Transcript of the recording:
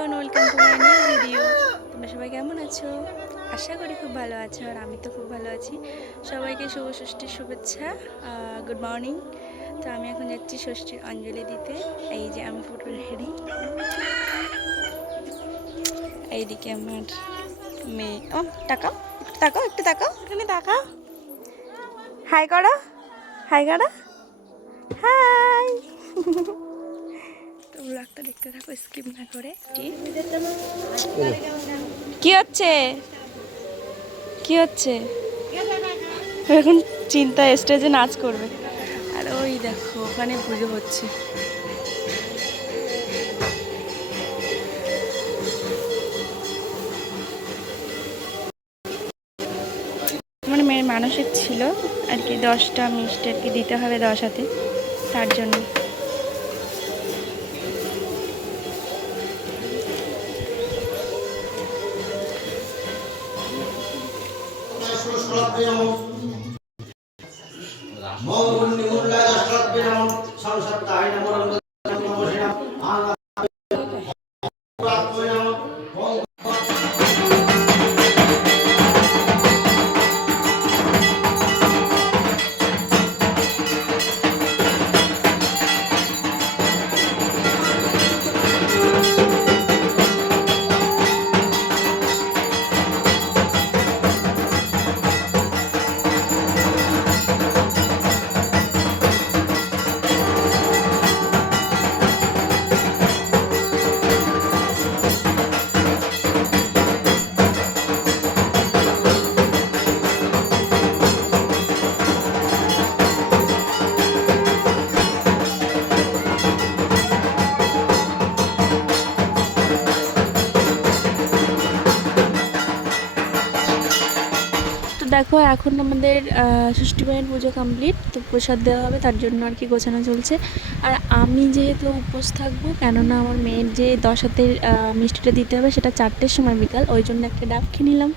Everyone, welcome to my new video. তোমরা সবাই কেমন আছো? আশা করি খুব ভালো আছো, আর আমি তো খুব ভালো আছি। সবাইকে শুভ ষষ্ঠীর শুভেচ্ছা, গুড মর্নিং। তো আমি এখন যাচ্ছি ষষ্ঠীর অঞ্জলি দিতে। এই যে আমি পুরো রেডি। এইদিকে আমার মেয়ে। ও তাকাও, একটু তাকাও, একটু তাকাও, এখানে তাকাও। হাই করো, হাই করো, হাই। তো ব্লগটা দেখতে থাকো, স্কিপ না করে। কি হচ্ছে, কি হচ্ছে? এখন চিন্তা স্টেজে নাচ করবে। আর ওই দেখো ওখানে পুজো হচ্ছে। মানে মেয়ের মানসিক ছিল আর কি, 10টা মিষ্টি আর কি দিতে হবে 10 হাতে, তার জন্য। দেখো এখন আমাদের ষষ্ঠী মায়ের পুজো কমপ্লিট, তো প্রসাদ দেওয়া হবে, তার জন্য আর কি গোছানো চলছে। আর আমি যেহেতু উপোস থাকবো, কেননা আমার মেয়ের যে 10 হাতের মিষ্টিটা দিতে হবে সেটা 4টের সময় বিকাল, ওই জন্য একটা ডাব খেয়ে নিলাম।